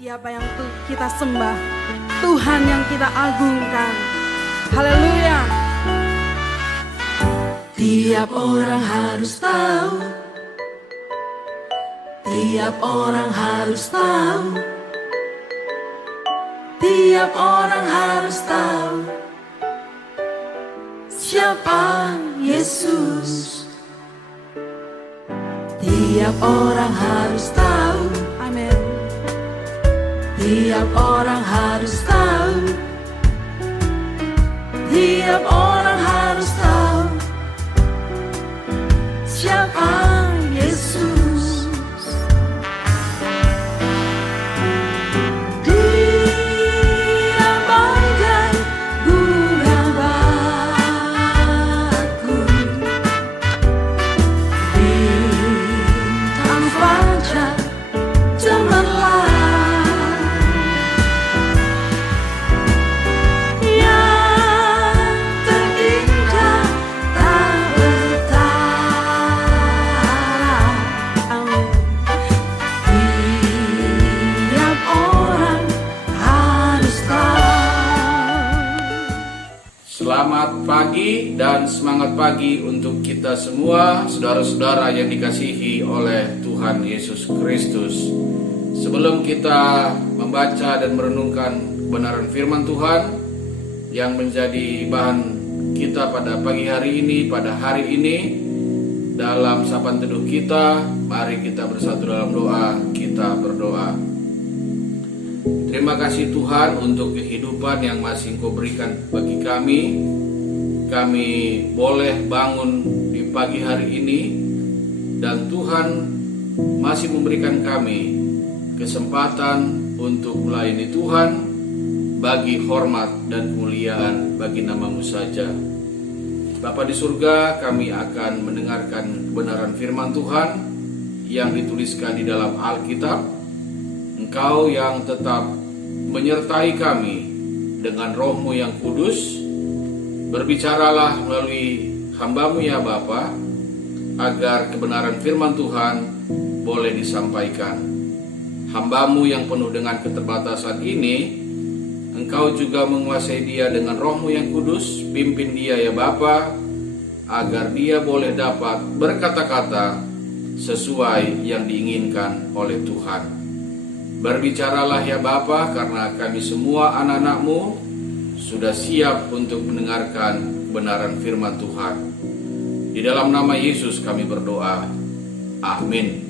Siapa yang kita sembah? Tuhan yang kita agungkan. Haleluya. Tiap orang harus tahu, tiap orang harus tahu, tiap orang harus tahu siapa Yesus. Tiap orang harus tahu, Amin. tiap orang harus tahu, tiap orang harus tahu siapa Yesus. Dia bagai bunga bakul, bintang fajar cemerlang, yang terindah tak bertara. Tiap orang harus tahu. Selamat pagi dan semangat pagi untuk kita semua, saudara-saudara yang dikasihi oleh Tuhan Yesus Kristus. Sebelum kita membaca dan merenungkan kebenaran firman Tuhan yang menjadi bahan kita pada pagi hari ini, pada hari ini, dalam sapaan teduh kita, mari kita bersatu dalam doa, kita berdoa. Terima kasih Tuhan untuk kehidupan yang masih Engkau berikan bagi kami. Kami boleh bangun di pagi hari ini dan Tuhan masih memberikan kami kesempatan untuk melayani Tuhan bagi hormat dan kemuliaan bagi nama-Mu saja. Bapa di surga, kami akan mendengarkan kebenaran firman Tuhan yang dituliskan di dalam Alkitab. Engkau yang tetap menyertai kami dengan Roh-Mu yang kudus, berbicaralah melalui hamba-Mu ya Bapa, agar kebenaran firman Tuhan boleh disampaikan. Hamba-Mu yang penuh dengan keterbatasan ini, Engkau juga menguasai dia dengan Roh-Mu yang kudus, pimpin dia ya Bapa, agar dia boleh dapat berkata-kata sesuai yang diinginkan oleh Tuhan. Berbicaralah ya Bapa, karena kami semua anak-anak-Mu sudah siap untuk mendengarkan kebenaran firman Tuhan. Di dalam nama Yesus kami berdoa. Amin.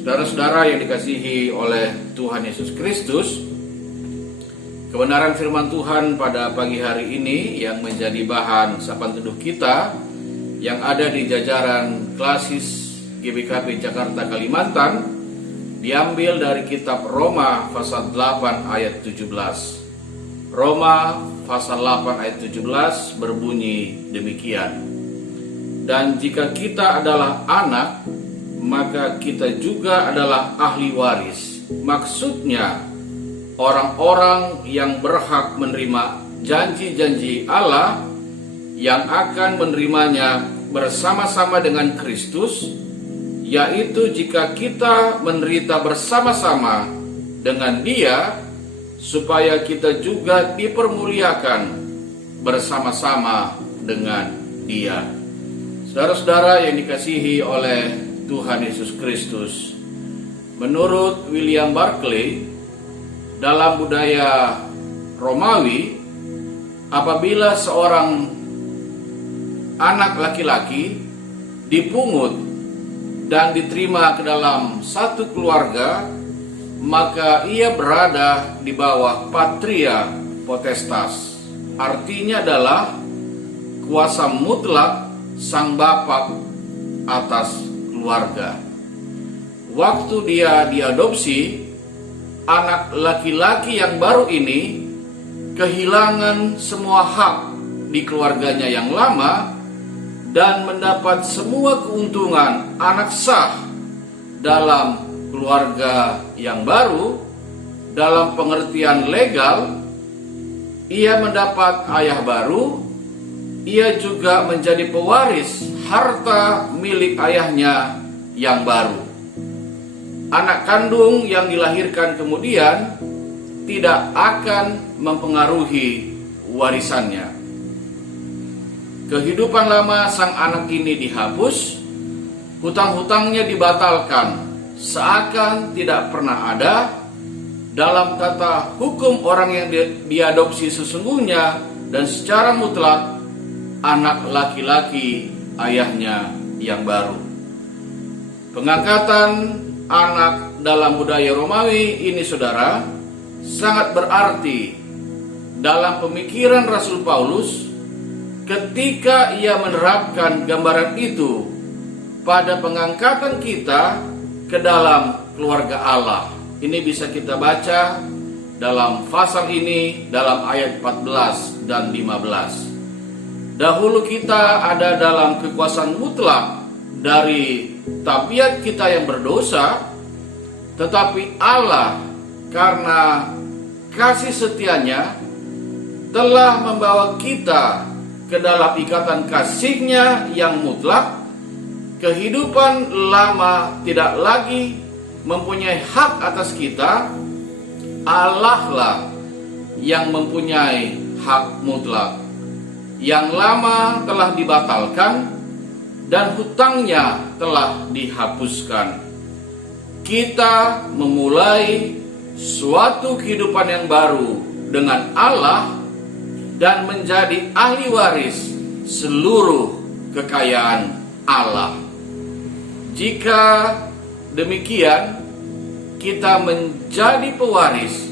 Saudara-saudara yang dikasihi oleh Tuhan Yesus Kristus, kebenaran firman Tuhan pada pagi hari ini yang menjadi bahan sapaan teduh kita yang ada di jajaran klasis GBKP Jakarta Kalimantan diambil dari kitab Roma pasal 8 ayat 17. Roma pasal 8 ayat 17 berbunyi demikian. Dan jika kita adalah anak, maka kita juga adalah ahli waris. Maksudnya orang-orang yang berhak menerima janji-janji Allah yang akan menerimanya bersama-sama dengan Kristus, yaitu jika kita menderita bersama-sama dengan Dia, supaya kita juga dipermuliakan bersama-sama dengan Dia. Saudara-saudara yang dikasihi oleh Tuhan Yesus Kristus, menurut William Barclay, dalam budaya Romawi, apabila seorang anak laki-laki dipungut dan diterima ke dalam satu keluarga, maka ia berada di bawah patria potestas. Artinya adalah kuasa mutlak sang bapak atas keluarga. Waktu dia diadopsi, anak laki-laki yang baru ini kehilangan semua hak di keluarganya yang lama dan mendapat semua keuntungan anak sah dalam keluarga yang baru. Dalam pengertian legal, ia mendapat ayah baru, ia juga menjadi pewaris harta milik ayahnya yang baru. anak kandung yang dilahirkan kemudian tidak akan mempengaruhi warisannya. Kehidupan lama sang anak ini dihapus, hutang-hutangnya dibatalkan, seakan tidak pernah ada. Dalam tata hukum orang yang diadopsi sesungguhnya dan secara mutlak anak laki-laki ayahnya yang baru. Pengangkatan anak dalam budaya Romawi ini, saudara, sangat berarti dalam pemikiran Rasul Paulus ketika ia menerapkan gambaran itu pada pengangkatan kita ke dalam keluarga Allah. Ini bisa kita baca dalam pasal ini dalam ayat 14 dan 15. Dahulu kita ada dalam kekuasaan mutlak dari tabiat kita yang berdosa, tetapi Allah karena kasih setianya telah membawa kita ke dalam ikatan kasih-Nya yang mutlak. Kehidupan lama tidak lagi mempunyai hak atas kita. Allah lah yang mempunyai hak mutlak. Yang lama telah dibatalkan dan hutangnya telah dihapuskan. Kita memulai suatu kehidupan yang baru dengan Allah dan menjadi ahli waris seluruh kekayaan Allah. Jika demikian, kita menjadi pewaris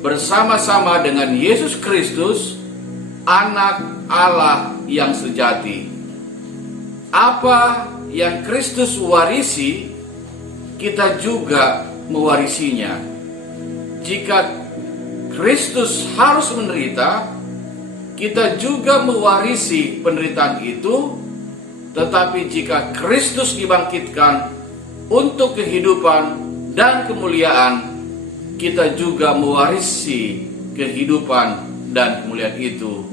bersama-sama dengan Yesus Kristus, anak Allah yang sejati. Apa yang Kristus warisi, kita juga mewarisinya. Jika Kristus harus menderita, kita juga mewarisi penderitaan itu. Tetapi jika Kristus dibangkitkan untuk kehidupan dan kemuliaan, kita juga mewarisi kehidupan dan kemuliaan itu.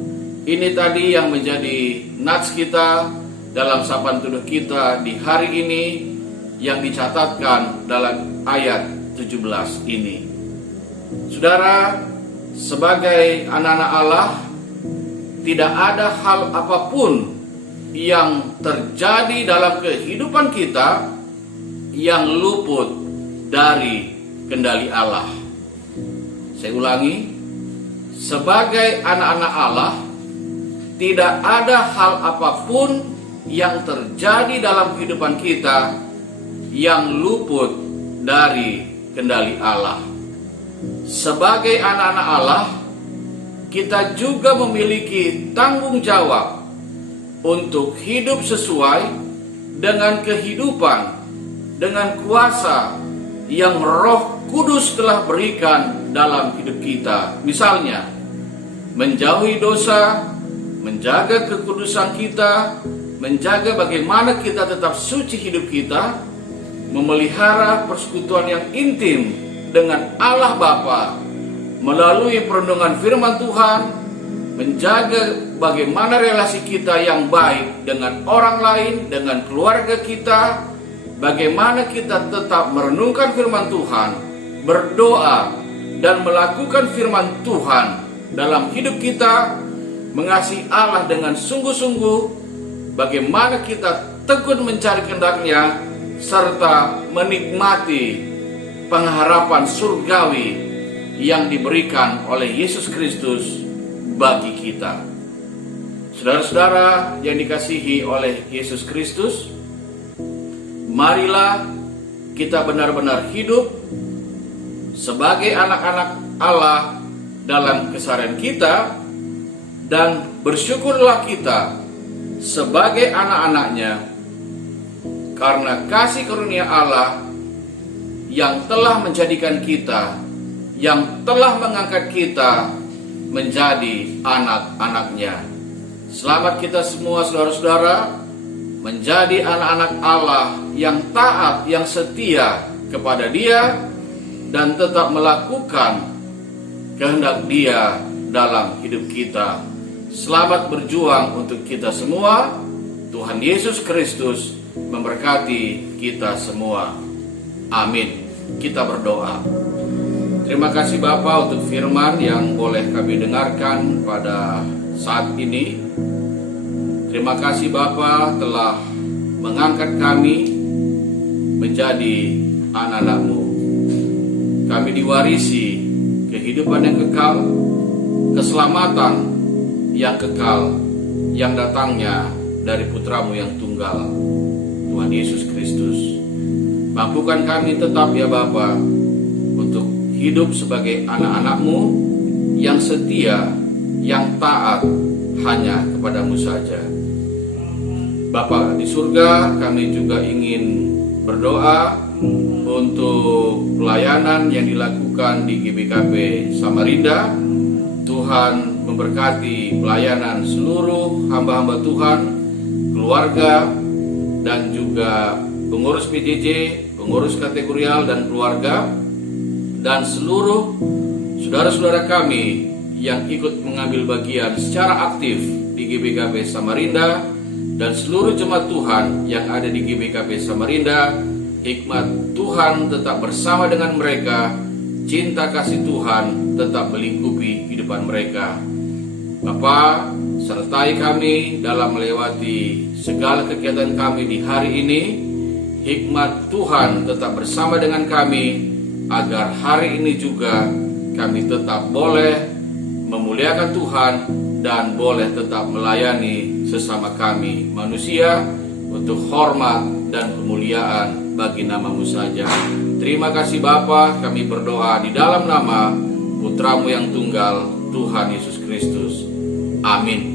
Ini tadi yang menjadi nats kita dalam sapaan teduh kita di hari ini, yang dicatatkan dalam ayat 17 ini. Saudara, sebagai anak-anak Allah, tidak ada hal apapun yang terjadi dalam kehidupan kita yang luput dari kendali Allah. Saya ulangi, sebagai anak-anak Allah, tidak ada hal apapun yang terjadi dalam kehidupan kita yang luput dari kendali Allah. Sebagai anak-anak Allah, kita juga memiliki tanggung jawab untuk hidup sesuai dengan kehidupan, dengan kuasa yang Roh Kudus telah berikan dalam hidup kita. Misalnya, menjauhi dosa, menjaga kekudusan kita, menjaga bagaimana kita tetap suci hidup kita, memelihara persekutuan yang intim dengan Allah Bapa melalui perlindungan firman Tuhan, menjaga bagaimana relasi kita yang baik dengan orang lain, dengan keluarga kita, bagaimana kita tetap merenungkan firman Tuhan, berdoa, dan melakukan firman Tuhan dalam hidup kita, mengasihi Allah dengan sungguh-sungguh, bagaimana kita tekun mencari kehendak-Nya, serta menikmati pengharapan surgawi yang diberikan oleh Yesus Kristus bagi kita. Saudara-saudara yang dikasihi oleh Yesus Kristus, marilah kita benar-benar hidup sebagai anak-anak Allah dalam keseharian kita, dan bersyukurlah kita sebagai anak-anaknya karena kasih karunia Allah yang telah menjadikan kita, yang telah mengangkat kita menjadi anak-anaknya. Selamat kita semua, saudara-saudara, menjadi anak-anak Allah yang taat, yang setia kepada Dia, dan tetap melakukan kehendak Dia dalam hidup kita. Selamat berjuang untuk kita semua. Tuhan Yesus Kristus memberkati kita semua. Amin. kita berdoa. Terima kasih Bapa untuk firman yang boleh kami dengarkan pada saat ini. Terima kasih Bapa telah mengangkat kami menjadi anak-anak-Mu. Kami diwarisi kehidupan yang kekal, keselamatan yang kekal, yang datangnya dari Putra-Mu yang tunggal, Tuhan Yesus Kristus. Mampukan kami tetap ya Bapa untuk hidup sebagai anak-anak-Mu yang setia, yang taat hanya kepadamu saja. Bapa di surga, kami juga ingin berdoa untuk pelayanan yang dilakukan di GBKP Samarinda. Tuhan memberkati pelayanan seluruh hamba-hamba Tuhan, keluarga, dan juga pengurus PJJ, pengurus kategorial dan keluarga, dan seluruh saudara-saudara kami yang ikut mengambil bagian secara aktif di GBKP Samarinda, dan seluruh jemaat Tuhan yang ada di GBKP Samarinda. Hikmat Tuhan tetap bersama dengan mereka, cinta kasih Tuhan tetap melingkupi kehidupan mereka. Bapa, sertai kami dalam melewati segala kegiatan kami di hari ini. Hikmat Tuhan tetap bersama dengan kami, agar hari ini juga kami tetap boleh memuliakan Tuhan dan boleh tetap melayani sesama kami manusia untuk hormat dan kemuliaan bagi nama-Mu saja. Terima kasih Bapa, kami berdoa di dalam nama Putra-Mu yang tunggal, Tuhan Yesus Kristus. Amin.